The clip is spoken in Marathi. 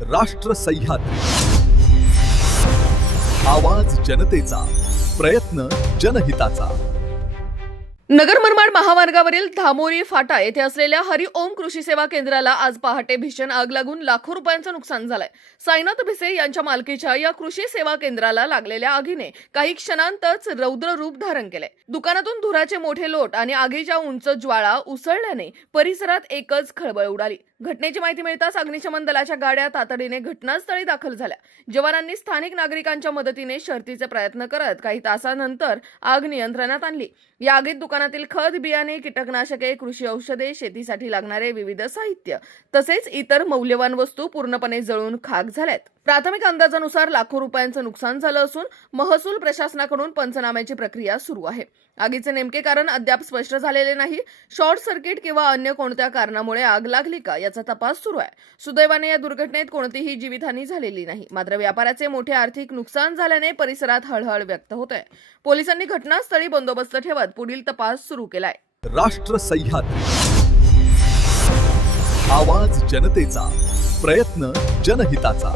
राष्ट्र सह्याद्री, आवाज जनतेचा, प्रयत्न जनहिताचा. नगर मनमाड महामार्गावरील धामोरी फाटा येथे असलेल्या हरिओम कृषी सेवा केंद्राला आज पहाटे भीषण आग लागून लाखो रुपयांचं नुकसान झालंय. साईनाथ भिसे यांच्या मालकीच्या या कृषी सेवा केंद्राला लागलेल्या आगीने काही क्षणांतच रौद्र रूप धारण केले. दुकानातून धुराचे मोठे लोट आणि आगीच्या उंच ज्वाळा उसळल्याने परिसरात एकच खळबळ उडाली. घटनेची माहिती मिळताच अग्निशमन दलाच्या गाड्या तातडीने घटनास्थळी दाखल झाल्या. जवानांनी स्थानिक नागरिकांच्या मदतीने शर्थीचे प्रयत्न करत काही तासांनंतर आग नियंत्रणात आणली. या आगीत दुकानातील खत, बियाणे, कीटकनाशके, कृषी औषधे, शेतीसाठी लागणारे विविध साहित्य तसेच इतर मौल्यवान वस्तू पूर्णपणे जळून खाक झाल्यात. प्राथमिक अंदाजानुसार लाखो रुपयांचं नुकसान झालं असून महसूल प्रशासनाकडून पंचनाम्याची प्रक्रिया सुरू आहे. आगीचे नेमके कारण अद्याप स्पष्ट झालेले नाही. शॉर्ट सर्किट किंवा अन्य कोणत्या कारणामुळे आग लागली का याचा तपास सुरू आहे. सुदैवाने या दुर्घटनेत कोणतीही जीवितहानी झालेली नाही. मात्र व्यापाराचे मोठे आर्थिक नुकसान झाल्याने परिसरात हळहळ व्यक्त होत आहे. पोलिसांनी घटनास्थळी बंदोबस्त ठेवत पुढील तपास सुरू केलाय. राष्ट्र सह्याद्री, आवाज जनतेचा, प्रयत्न जनहिताचा.